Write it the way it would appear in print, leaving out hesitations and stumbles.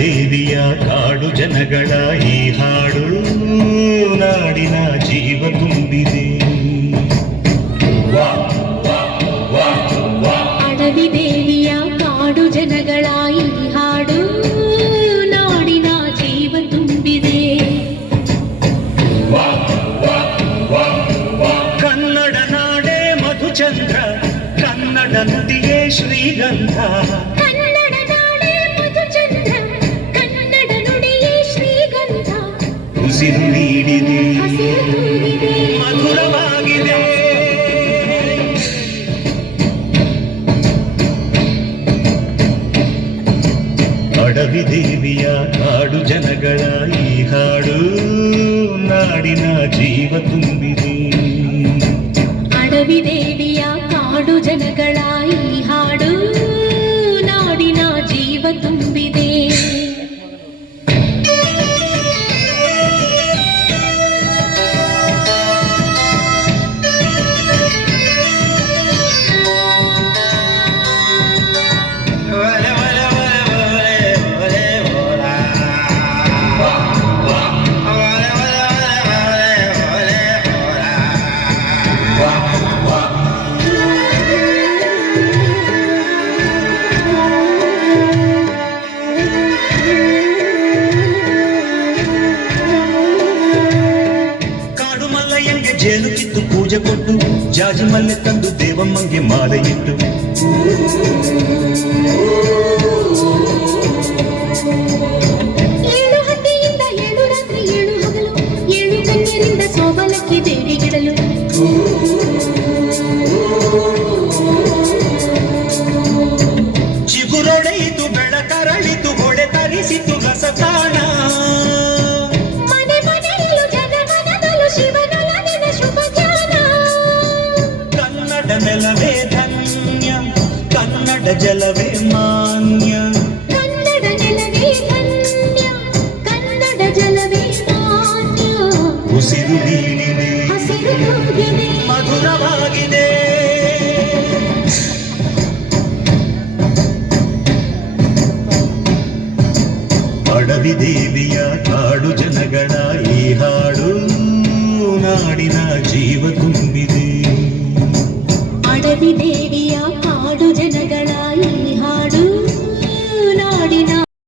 ದೇವಿಯ ಕಾಡು ಜನಗಳ ಈ ಹಾಡು ನಾಡಿನ ಜೀವ ತುಂಬಿದೆ. ಅಡವಿ ದೇವಿಯ ಕಾಡು ಜನಗಳ ಈ ಹಾಡು ನಾಡಿನ ಜೀವ ತುಂಬಿದೆ. ಕನ್ನಡ ನಾಡೇ ಮಧುಚಂದ್ರ, ಕನ್ನಡ ನುಡಿಯೇ ಶ್ರೀಗಂಧ. ಉಸಿರು ನೀಡಿದೆ, ಮಧುರವಾಗಿದೆ. ಅಡವಿ ದೇವಿಯ ಕಾಡು ಜನಗಳ ಈ ಹಾಡು ನಾಡಿನ ಜೀವ ತುಂಬಿದೆ. ಅಡವಿ ದೇವಿಯ ಕಾಡು ಜನಗಳ ಈ ಹಾಡು ನಾಡಿನ ಜೀವ ತುಂಬಿದೆ. ಜೇನು ಕಿತ್ತು ಪೂಜೆ ಕೊಟ್ಟು ಜಾಜಿ ಮಲ್ಲೆ ತಂದು ದೇವಮ್ಮಂಗೆ ಮಾಲೆ ಇಟ್ಟು ಏಳು ಹಟ್ಟಿಯಿಂದ ಏಳು ರಾತ್ರಿ ಏಳು ಹಗಲು ಏಳು ಕನ್ಯರಿಂದ ಸೋಬಲಕ್ಕೆ ದೇವಿಗಿಡಲು ಚಿಗುರೊಡೆಯಿತು ಬೆಳಕರಳಿತು ಹೊಳೆ ತರಿಸಿತು ರಸತಾಣ. ನೆಲವೇ ಧನ್ಯ, ಕನ್ನಡ ಜಲವೇ ಮಾನ್ಯ. ಕನ್ನಡ ನೆಲವೇ ಧನ್ಯ, ಕನ್ನಡ ಜಲವೇ ಮಾನ್ಯ. ಉಸಿರು ನೀಡಿದೆ, ಹಸಿರು ತುಂಬಿದೆ, ಮಧುರವಾಗಿದೆ. ಅಡವಿ ದೇವಿಯ ಕಾಡು ಜನಗಳ ಈ ಹಾಡು ನಾಡಿನ ಜೀವ ತುಂಬಿದೆ. ಅಡವಿ ದೇವಿಯ